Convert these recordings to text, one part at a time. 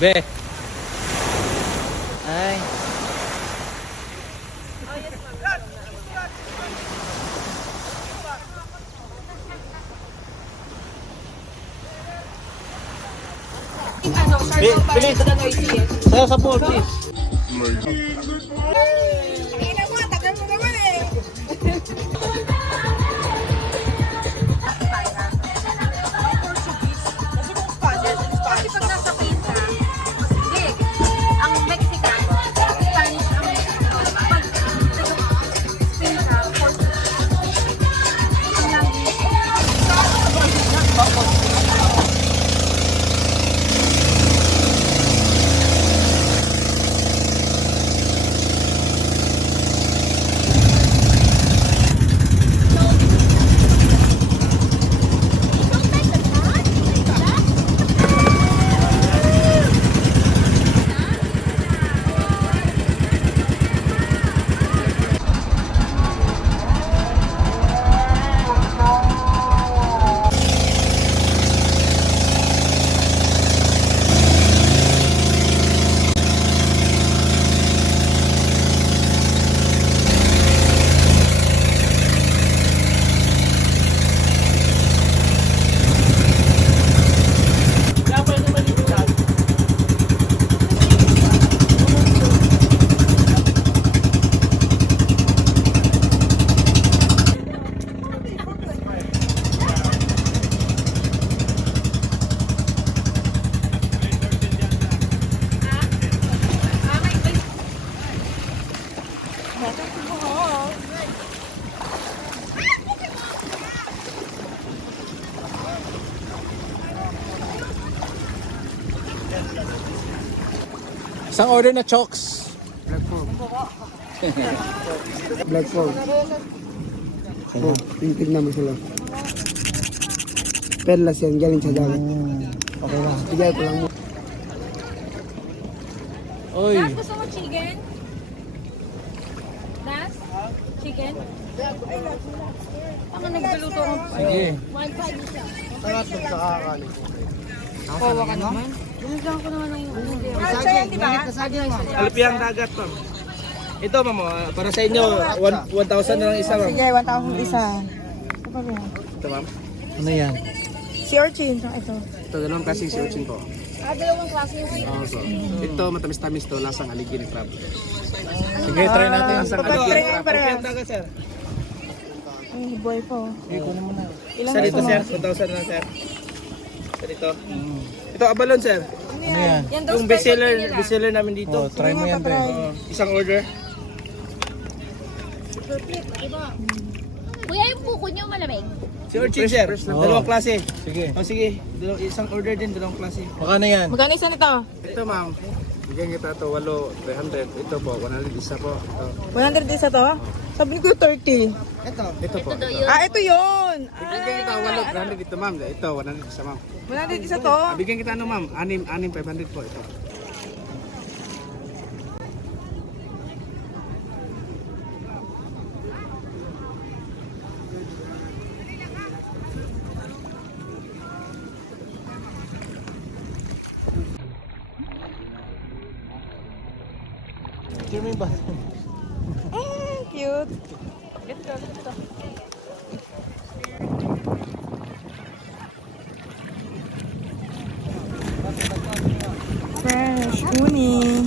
Be. Ay. Bilis. Sayo sa pool, please. Tagal mo naman eh. Kasi pag nasa Pisa, hindi. Ang Mexican, Spanish ang Mexico. Pag Spain ka, Portuguese. Ang language. Isang order na chokes. Black Phone. Oh, tingnan mo sila. Perlas yan, galing sa dagat. Okay na. Bigay ko lang mo. Oy. Nas, gusto mo chicken? Nas? Chicken? Ang nagbaluto ng Sige. 1.5 siya. Sarap sa kakakali. Kawa ka naman. Binigyan ko naman ng Alpiang dagat, ma'am. Ito, ma'am, para sa inyo, 1,000 na lang isa, ma'am. Sige, 1,000 isa. Ito, ma'am. Ano yan? Si Orchin, ito. Ito, dalawang klaseng si Uchin po. dalawang klase yung Also, ito, matamis-tamis to, lasang aligin crab. Sige, try natin. Lasang Pagka-try aligin yan, crab. parehas. Alpiang dagat, sir. Ay, boy po. Ilang Isa dito, gusto mo? sir. 1,000 lang, sir. Isa dito. Ito, abalon, sir. Ano yan? Yan daw Yung specialty nila. bestseller namin dito. Oh, try mo yan, Be. Isang order. Kuya, yung puko nyo malamig. Si Urchin, sir. Oh. Dalawang klase. Sige. O, sige. Isang order din, dalawang klase. Magkano yan? Magkano isa nito? Ito, ma'am. Bigyan kita ito, 8, 300. Ito po, 100 isa po. Ito. 100 isa to? Sabi ko 30. Ito po. Ah, ito yun. Bigyan kita 8, 300 ito, ma'am. Ito, 100 isa, ma'am. 100 isa to? Bigyan kita ano, ma'am? 6, 500 po ito. Give me ba? Cute. Fresh, uni.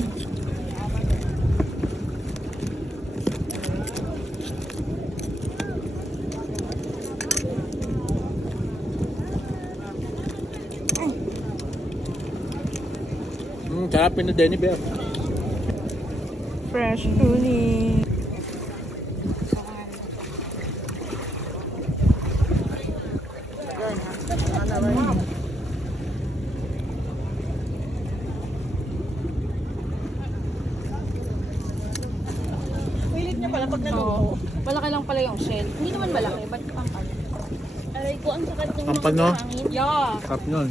Sarapin na Denny Bear. Fresh, uni. Oo. Malaki lang pala yung shell. Hindi naman malaki, ba't pangkal? Aray ko, ang sakit ng Pampano? hangin. Yeah. Sarap nun.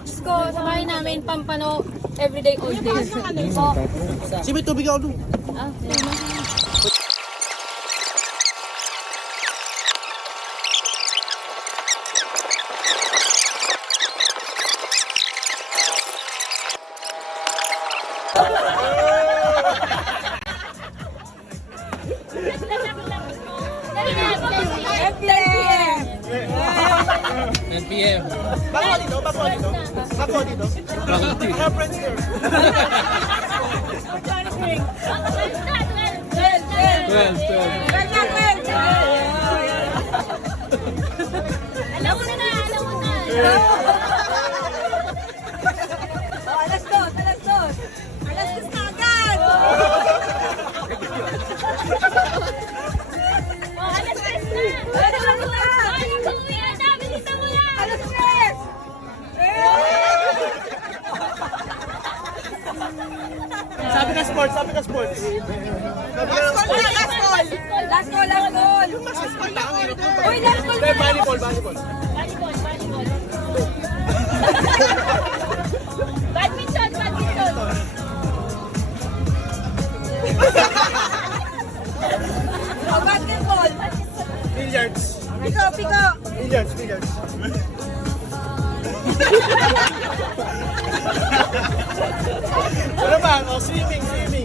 Diyos ko, sa bahay namin, pampano, everyday, all day. Oh. Si may tubig ako doon. Ah, 10 p.m. Bako dito, bako dito. Bako dito. Reference there. 12. Alam mo na. Alas dos na agad. Alas tres na. Bilisan mo na. Alas tres. Sabi ka sports. Last call. Uy, last call na. Volleyball. Volleyball. Badminton. Basketball. Billiards. Piko. Billiards. Ano ba? Oh, swimming. Badminton.